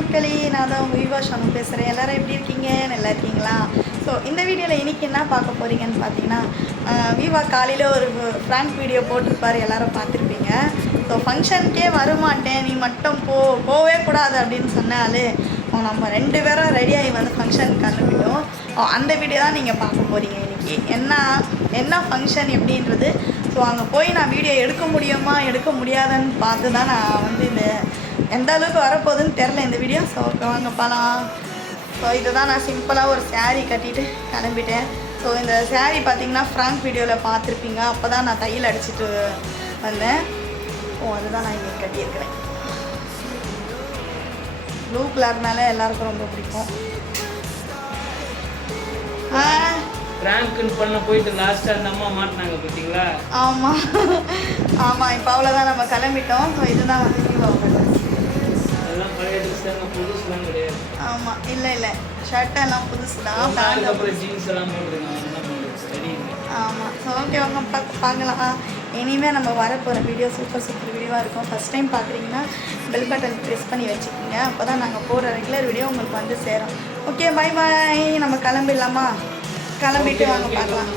மக்களே, நான் தான் உங்கள் விவா ஷானு பேசுகிறேன். எல்லோரும் எப்படி இருக்கீங்க? நல்லா இருக்கீங்களா? ஸோ இந்த வீடியோவில் இன்றைக்கி என்ன பார்க்க போகிறீங்கன்னு பார்த்தீங்கன்னா, விவா காலையில் ஒரு ஃப்ராங்க் வீடியோ போட்டிருப்பார், எல்லோரும் பார்த்துருப்பீங்க. ஸோ ஃபங்க்ஷனுக்கே வரமாட்டேன், நீ மட்டும் போவே கூடாது அப்படின்னு சொன்னாலே நம்ம 2 பேரும் ரெடியாகி வந்து ஃபங்க்ஷனுக்கு அனுப்பிட்டோம். அந்த வீடியோ தான் நீங்கள் பார்க்க போகிறீங்க இன்றைக்கி. என்ன ஃபங்க்ஷன் எப்படின்றது. ஸோ அங்கே போய் நான் வீடியோ எடுக்க முடியுமா எடுக்க முடியாதுன்னு பார்த்து தான் நான் வந்து இந்த எந்த அளவுக்கு வரப்போகுதுன்னு தெரில இந்த வீடியோ. ஸோ வாங்க போகலாம். ஸோ இதுதான் நான் சிம்பிளாக ஒரு சாரீ கட்டிட்டு கிளம்பிட்டேன். ஸோ இந்த சாரீ பார்த்திங்கன்னா ஃப்ராங்க் வீடியோவில் பார்த்துருப்பீங்க. அப்போ தான் நான் தையல் அடிச்சுட்டு வந்தேன். அதுதான் நான் இங்கே கட்டியிருக்கிறேன். ப்ளூ கலர்னால எல்லாருக்கும் ரொம்ப பிடிக்கும். பிராங்க்னு பண்ண போயிட்டு லாஸ்ட்டாக அந்த அம்மா மாட்டினாங்க பார்த்தீங்களா? ஆமாம் ஆமாம். இப்போ அவ்வளோதான், நம்ம கிளம்பிட்டோம். ஸோ இதுதான் வந்து அதெல்லாம் பழைய ட்ரெஸ் தாங்க, புதுசுலாம் கிடையாது. ஆமாம், இல்லை ஷர்ட்டெல்லாம் புதுசு தான். அப்புறம் ஜீன்ஸ் எல்லாம் போட்டுருக்காங்க. ஆமாம். ஸோ ஓகே, அவங்க பார்க்கலாம். இனிமேல் நம்ம வரப்போகிற வீடியோ சூப்பர் வீடியோவாக இருக்கும். ஃபஸ்ட் டைம் பார்க்குறீங்கன்னா பெல் பட்டன் ப்ரெஸ் பண்ணி வச்சுக்கோங்க. அப்போ தான் நாங்கள் போகிற ரெகுலர் வீடியோ உங்களுக்கு வந்து சேரும். ஓகே, பாய் பாய். நம்ம கிளம்பிடலாமா? கிளம்பிட்டு வாங்க பார்க்கலாம்.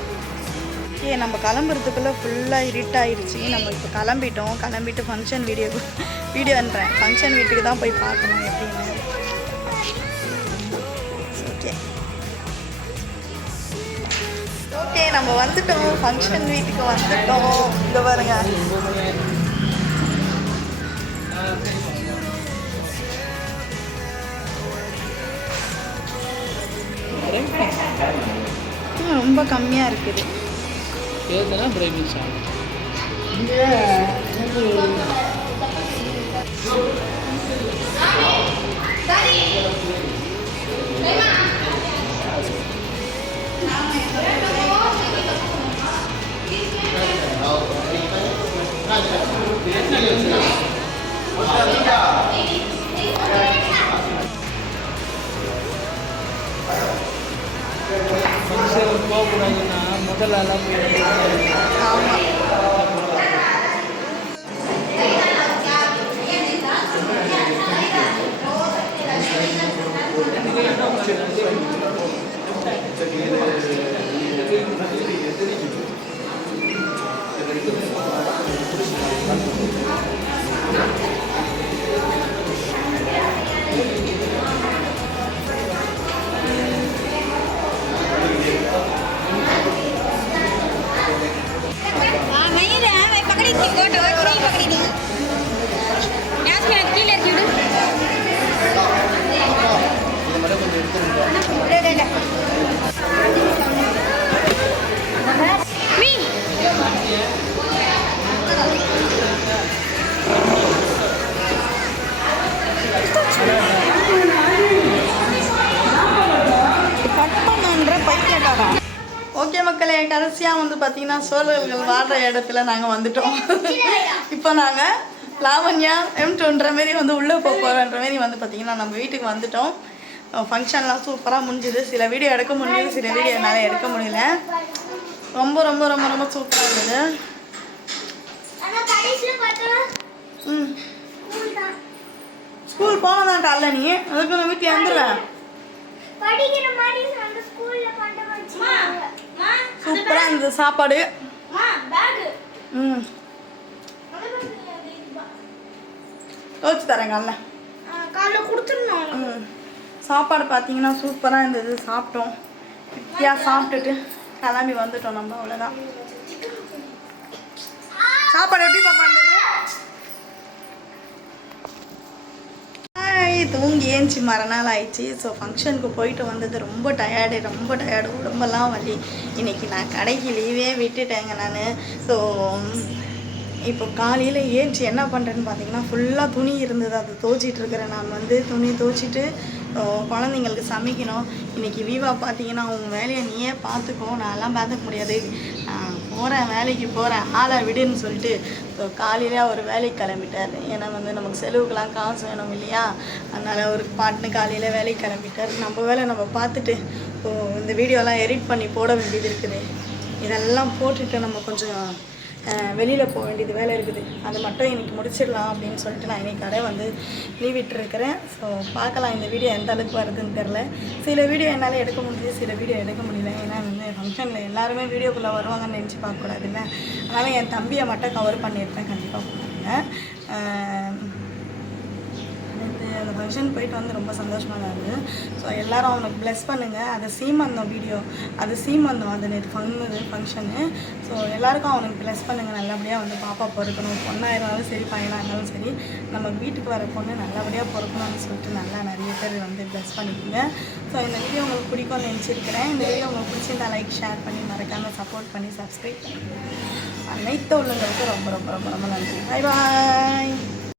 ஓகே, நம்ம கிளம்புறதுக்குள்ளே ஃபுல்லாக இருட்டாகிடுச்சு. நம்ம இப்போ கிளம்பிட்டு ஃபங்க்ஷன் வீடியோன்றேன் ஃபங்க்ஷன் வீட்டுக்கு தான் போய் பார்க்கணும் எப்படின்னு. ஓகே, நம்ம வந்துட்டோம், ஃபங்க்ஷன் வீட்டுக்கு வந்துட்டோம். இங்கே பாருங்க, ரொம்ப கம்மியாக இருக்குது. போகக்கூடாதுன்னா முதல்ல எல்லாம் ஓகே மக்களே, கடைசியாக வந்து பார்த்திங்கன்னா சோழர்கள் வாழ்கிற இடத்துல நாங்கள் வந்துட்டோம். இப்போ நாங்கள் லாவண்யா M2ன்ற மாரி வந்து உள்ளே போகிறன்ற மாரி வந்து பார்த்திங்கன்னா நம்ம வீட்டுக்கு வந்துட்டோம். ஃபங்க்ஷன்லாம் சூப்பராக முடிஞ்சுது. சில வீடியோ எடுக்க முடியுது, சில வீடியோ என்னால் எடுக்க முடியல. ரொம்ப ரொம்ப ரொம்ப ரொம்ப சூப்பராக இருந்தது. ஸ்கூல் போனதான் காலைல நீ அதுக்கு நான் வீட்டில் வந்துடுவேன். சூப்பராக இருந்தது சாப்பாடு. தோச்சு தரேன் காலைல கொடுத்துருந்தோம். சாப்பாடு பார்த்தீங்கன்னா சூப்பராக இருந்தது. சாப்பிட்டோம், திருப்தியாக சாப்பிட்டுட்டு கிளம்பி வந்துட்டோம் நம்ம. அவ்வளோதான். சாப்பாடு எப்படி பார்ப்பாங்க? தூங்கி ஏஞ்சி மறுநாள் ஆயிடுச்சு. ஸோ ஃபங்க்ஷனுக்கு போயிட்டு வந்தது ரொம்ப டயர்டு, உடம்பெல்லாம் வலி. இன்றைக்கி நான் கடைக்கு லீவே விட்டுட்டேங்க நான். ஸோ இப்போ காலையில் ஏஞ்சி என்ன பண்ணுறேன்னு பார்த்தீங்கன்னா ஃபுல்லாக துணி இருந்தது, அதை துவைச்சிட்ருக்கிறேன். நான் வந்து துணி துவைச்சிட்டு குழந்தைங்களுக்கு சமைக்கணும். இன்றைக்கி வீவா பார்த்தீங்கன்னா அவங்க வேலையை நீயே பார்த்துக்கோ, நான்லாம் பார்த்துக்க முடியாது, வேலைக்கு போகிறேன் ஆளை விடுன்னு சொல்லிட்டு காலையிலே அவர் வேலைக்கு கிளம்பிட்டார். ஏன்னா வந்து நமக்கு செலவுக்கெலாம் காசு வேணும் இல்லையா, அதனால் ஒரு பாட்டுன்னு காலையில் வேலைக்கு கிளம்பிட்டார். நம்ம வேலை நம்ம பார்த்துட்டு இந்த வீடியோலாம் எடிட் பண்ணி போட வேண்டியது இருக்குது. இதெல்லாம் போட்டுட்டு நம்ம கொஞ்சம் வெளியில் போக வேண்டியது வேலை இருக்குது, அது மட்டும் இன்றைக்கி முடிச்சிடலாம் அப்படின்னு சொல்லிட்டு நான் இன்றைக்கி கடை வந்து லீவ் விட்டுருக்கிறேன். ஸோ பார்க்கலாம் இந்த வீடியோ எந்த அளவுக்கு வருதுன்னு தெரில. சில வீடியோ என்னால் எடுக்க முடியுது, சில வீடியோ எடுக்க முடியல. ஏன்னா வந்து ஃபங்க்ஷனில் எல்லாருமே வீடியோக்குள்ளே வருவாங்கன்னு நினச்சி பார்க்கக்கூடாதுல்ல. அதனால் என் தம்பியை மட்டும் கவர் பண்ணியிருப்பேன், கண்டிப்பாக பண்ணுவேன். அந்த ஃபங்க்ஷன் போயிட்டு வந்து ரொம்ப சந்தோஷமாக தான் இருக்குது. ஸோ எல்லோரும் அவனுக்கு ப்ளெஸ் பண்ணுங்கள். அது சீமந்தம் வீடியோ, அது சீமந்தம், அது நேற்று ஃபங்க்ஷனு. ஸோ எல்லாேருக்கும் அவனுக்கு ப்ளெஸ் பண்ணுங்கள். நல்லபடியாக வந்து பாப்பா பிறக்கணும், பொண்ணாக இருந்தாலும் சரி பையனாக இருந்தாலும் சரி, நம்ம வீட்டுக்கு வர பொண்ணு நல்லபடியாக பிறக்கணும்னு சொல்லிட்டு நல்லா நிறைய பேர் வந்து ப்ளெஸ் பண்ணிக்கோங்க. ஸோ இந்த வீடியோ உங்களுக்கு பிடிக்கும்னு நினச்சிருக்கிறேன். இந்த வீடியோ உங்களுக்கு பிடிச்சிருந்தா லைக் ஷேர் பண்ணி மறக்காமல் சப்போர்ட் பண்ணி சப்ஸ்கிரைப் பண்ணுங்கள். அனைத்து உள்ளவங்களுக்கு ரொம்ப ரொம்ப ரொம்ப ரொம்ப நன்றி. பாய் பாய்.